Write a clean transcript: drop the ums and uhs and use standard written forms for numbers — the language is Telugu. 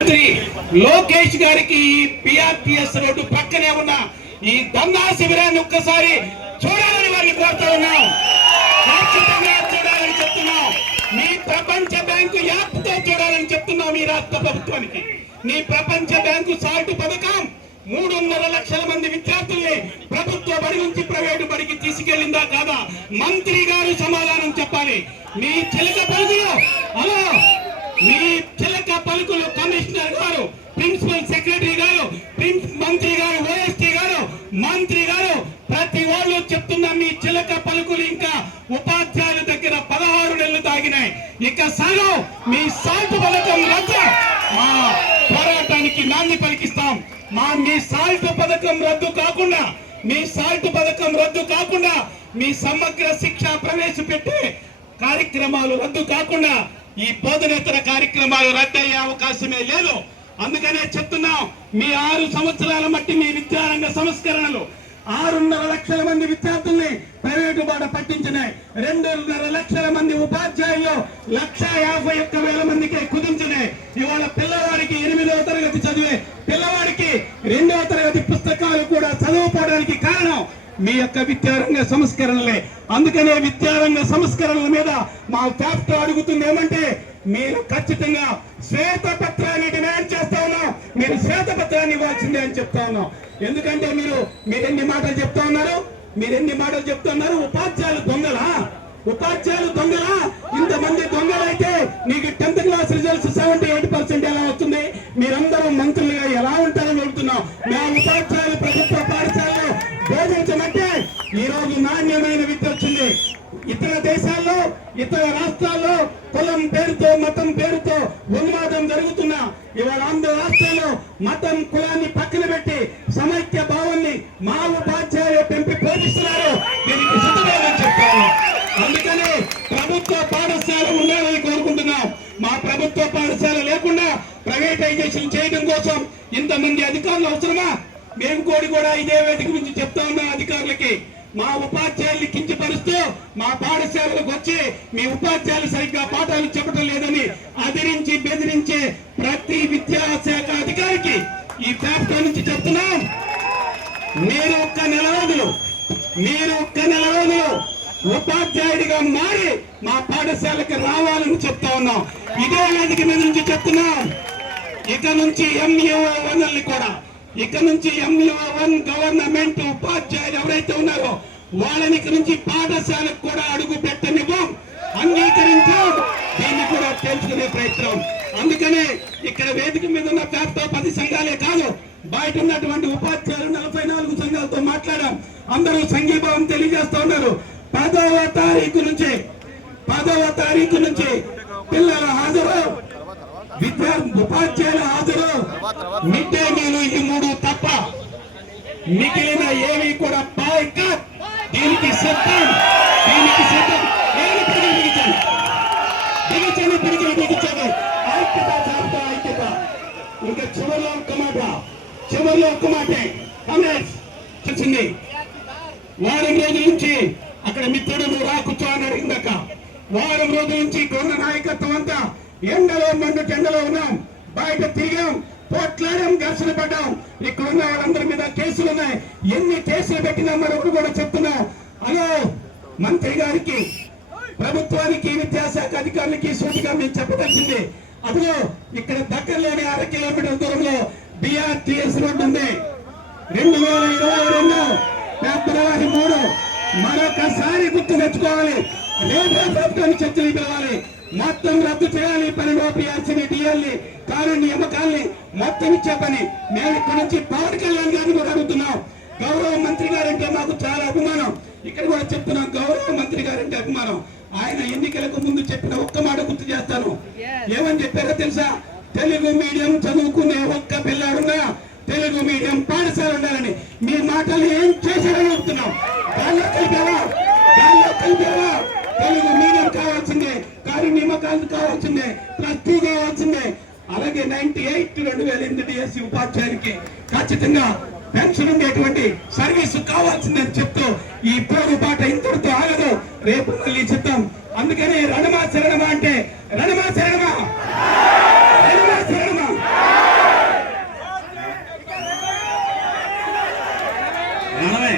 లోకేష్ గారికి పిఆర్టీఎస్ రోడ్డు పక్కనే ఉన్న ఈ ధర్నా శిబిరాన్ని ఒక్కసారి చూడాలని వారిని కోరుతా ఉన్నాం. ఖచ్చితంగా చూడాలని చెప్తున్నాం. మీ ప్రపంచ బ్యాంకు యాప్ తో చూడాలని చెప్తున్నాం. మీ రాష్ట్ర ప్రభుత్వానికి మీ ప్రపంచ బ్యాంకు సాల్ట్ పథకం 3.5 లక్షల మంది విద్యార్థుల్ని ప్రభుత్వ బడి నుంచి ప్రైవేటు బడికి తీసుకెళ్లిందా కాదా? మంత్రి గారు సమాధానం చెప్పాలి. మీ చిలక పలుకులు అలా మీ చిలక పలుకులు కమిషనర్ గారు, ప్రిన్సిపల్ సెక్రటరీ గారు, మంత్రి గారు, ఓఎస్టీ గారు, మంత్రి గారు ప్రతి వాళ్ళు చెప్తున్న మీ చిలక పలుకులు ఇంకా ఉపాధ్యాయుల దగ్గర 16 నెలలు తాగినాయి. ఇక సాగు మీ సాల్ట్ పథకం రద్దు. మా పోరాటానికి నాంది పలికిస్తాం. మీ సాల్ట్ పథకం రద్దు కాకుండా మీ సమగ్ర శిక్ష ప్రవేశపెట్టే కార్యక్రమాలు రద్దు కాకుండా ఈ బోధనేతర కార్యక్రమాలు రద్దయ్యే అవకాశమే లేదు. అందుకనే చెప్తున్నాం, మీ 6 సంవత్సరాల మట్టి మీ విద్యారంగ సంస్కరణలు 6.5 లక్షల మంది విద్యార్థుల్ని ప్రైవేటు బాట పట్టించినాయి. 2.5 లక్షల మంది ఉపాధ్యాయులు 1,51,000 మందికి కుదించినాయి. ఇవాళ పిల్లవాడికి 8వ తరగతి చదివే పిల్లవాడికి 2వ తరగతి పుస్తకాలు కూడా చదువుకోవడానికి కారణం మీ యొక్క విద్యారంగ సంస్కరణలే. అందుకనే విద్యారంగ సంస్కరణల మీద మా క్యాప్టెన్ అడుగుతుంది ఏమంటే, మీరు ఖచ్చితంగా శ్వేతపత్రాన్ని డిమాండ్ చేస్తా ఉన్నాం. మీరు శ్వేతపత్రాన్ని ఇవ్వాల్సిందే అని చెప్తా ఉన్నాం. ఎందుకంటే మీరెన్ని మాటలు చెప్తా ఉన్నారు. ఉపాధ్యాయులు దొంగలా? ఇంతమంది దొంగలైతే నీకు 10th క్లాస్ రిజల్ట్స్ 78% ఎలా వస్తుంది? మీరందరూ మంత్రులుగా ఎలా ఉంటారని అడుగుతున్నాం. మా ఉపాధ్యాయులు ప్రభుత్వ పాఠశాలలో బోధించమంటే ఈ రోజు నాణ్యమైన విద్య వచ్చింది. ఇతర దేశాల్లో, ఇతర రాష్ట్రాల్లో కులం పేరుతో, మతం పేరుతో ఉన్మాదం జరుగుతున్నా ఇవాళ ఆంధ్ర రాష్ట్రంలో మతం, కులాన్ని పక్కన పెట్టి సమైక్య భావాన్ని మా ఉపాధ్యాయులు పెంపి పోషిస్తున్నారు. దీనికి శుద్ధంగా చెప్తాను. అందుకని ప్రభుత్వ పాఠశాల ఉండాలని కోరుకుంటున్నాం. మా ప్రభుత్వ పాఠశాల లేకుండా ప్రైవేటైజేషన్ చేయడం కోసం ఇంతమంది అధికారులు అవసరమా? మేము కూడా ఇదే వేదిక నుంచి చెప్తా ఉన్నాం అధికారులకి. మా ఉపాధ్యాయుల్ని కించపరుస్తూ మా పాఠశాలకు వచ్చి మీ ఉపాధ్యాయులు సరిగ్గా పాఠాలు చెప్పడం లేదని అదిరించి బెదిరించే ప్రతి విద్యాశాఖ అధికారికి ఈ పేపర్ నుంచి చెప్తున్నాం, మీరు ఒక్క నెల రోజులు ఉపాధ్యాయుడిగా మారి మా పాఠశాలకు రావాలని చెప్తా ఉన్నాం. ఇదే వేదిక మీద నుంచి చెప్తున్నాం. ఇక నుంచి MUO1 గవర్నమెంట్ ఉపాధ్యాయులు ఎవరైతే ఉన్నారో వాళ్ళని ఇక నుంచి పాఠశాలకు కూడా అడుగు పెట్టనివ్వం, అంగీకరించాం. దీన్ని కూడా తెలుసుకునే ప్రయత్నం. అందుకనే ఇక్కడ వేదిక మీద ఉన్న పేరుతో 10 సంఘాలే కాదు, బయట ఉన్నటువంటి ఉపాధ్యాయులు 44 సంఘాలతో మాట్లాడాం. అందరూ సంఘీభావం తెలియజేస్తూ ఉన్నారు. 10వ తారీఖు నుంచి పిల్లల హాజరు, ఉపాధ్యాయుల హాజరు, మిడ్ డే మీల్ ఈ 3 తప్ప మిగిలిన ఏవి కూడా బాయ్కాట్. దీనికి సిద్ధం. బిగించండి. ఐక్యత. ఇంకా చివరిలో ఒక్క మాటే తెలిసింది. వారం రోజుల నుంచి అక్కడ మిత్రుడు నువ్వు రా కూర్చో అని అడిగిందాక వారం రోజుల నుంచి కొన్న నాయకత్వం అంతా ఎండలో ఉన్నాం, బయట తిరిగాం, పోట్లాడాం, ఘర్షణ పడ్డాం. ఇక్కడ ఉన్న వాళ్ళందరి మీద కేసులు ఉన్నాయి. ఎన్ని కేసులు పెట్టినా మరొకరు కూడా చెప్తున్నాం. హలో మంత్రి గారికి, ప్రభుత్వానికి, విద్యాశాఖ అధికారులకి సూటిగా మేము చెప్పదలిసింది, అప్పుడు ఇక్కడ దగ్గరలోని 6 కిలోమీటర్ల దూరంలో బిఆర్టీఎస్ రోడ్డు ఉంది. 2022 ఫిబ్రవరి 3 మరొకసారి గుర్తు తెచ్చుకోవాలి. రేపే ప్రభుత్వాన్ని చర్చలు పిలవాలి. మొత్తం రద్దు చేయాలి. పనిలో పిఆర్సీని, డిఎల్ని, కారు నియామకాల్ని మొత్తం ఇచ్చే పని. మేము ఇక్కడ నుంచి పవన్ కళ్యాణ్ గారిని కూడా అడుగుతున్నాం. గౌరవ మంత్రి గారంటే మాకు చాలా అభిమానం. ఇక్కడ కూడా చెప్తున్నాం, గౌరవ మంత్రి గారంటే అభిమానం. ఆయన ఎన్నికలకు ముందు చెప్పిన ఒక్క మాట గుర్తు చేస్తాను. ఏమని చెప్పారో తెలుసా? తెలుగు మీడియం చదువుకునే ఒక్క పిల్లాడున్నా తెలుగు మీడియం పాఠశాల ఉండాలని. మీ మాటలు ఏం చేశారని చెప్తున్నాం. గాల్లో కలిపారా? తెలుగు మీడియం కావాల్సిందే, కారు నియామకాలు కావాల్సిందే, +2 కావాల్సిందే. అలాగే 98/2008 డిఎస్సి ఉపాధ్యాయునికి ఖచ్చితంగా పెన్షన్ ఉండేటువంటి సర్వీసు కావాల్సిందని చెప్తూ ఈ పోరుబాట ఇంతటితో ఆగదు. రేపు మళ్ళీ చెప్తాం. అందుకని రణమా శరణమా అంటే రణమా శరణమా మేడమే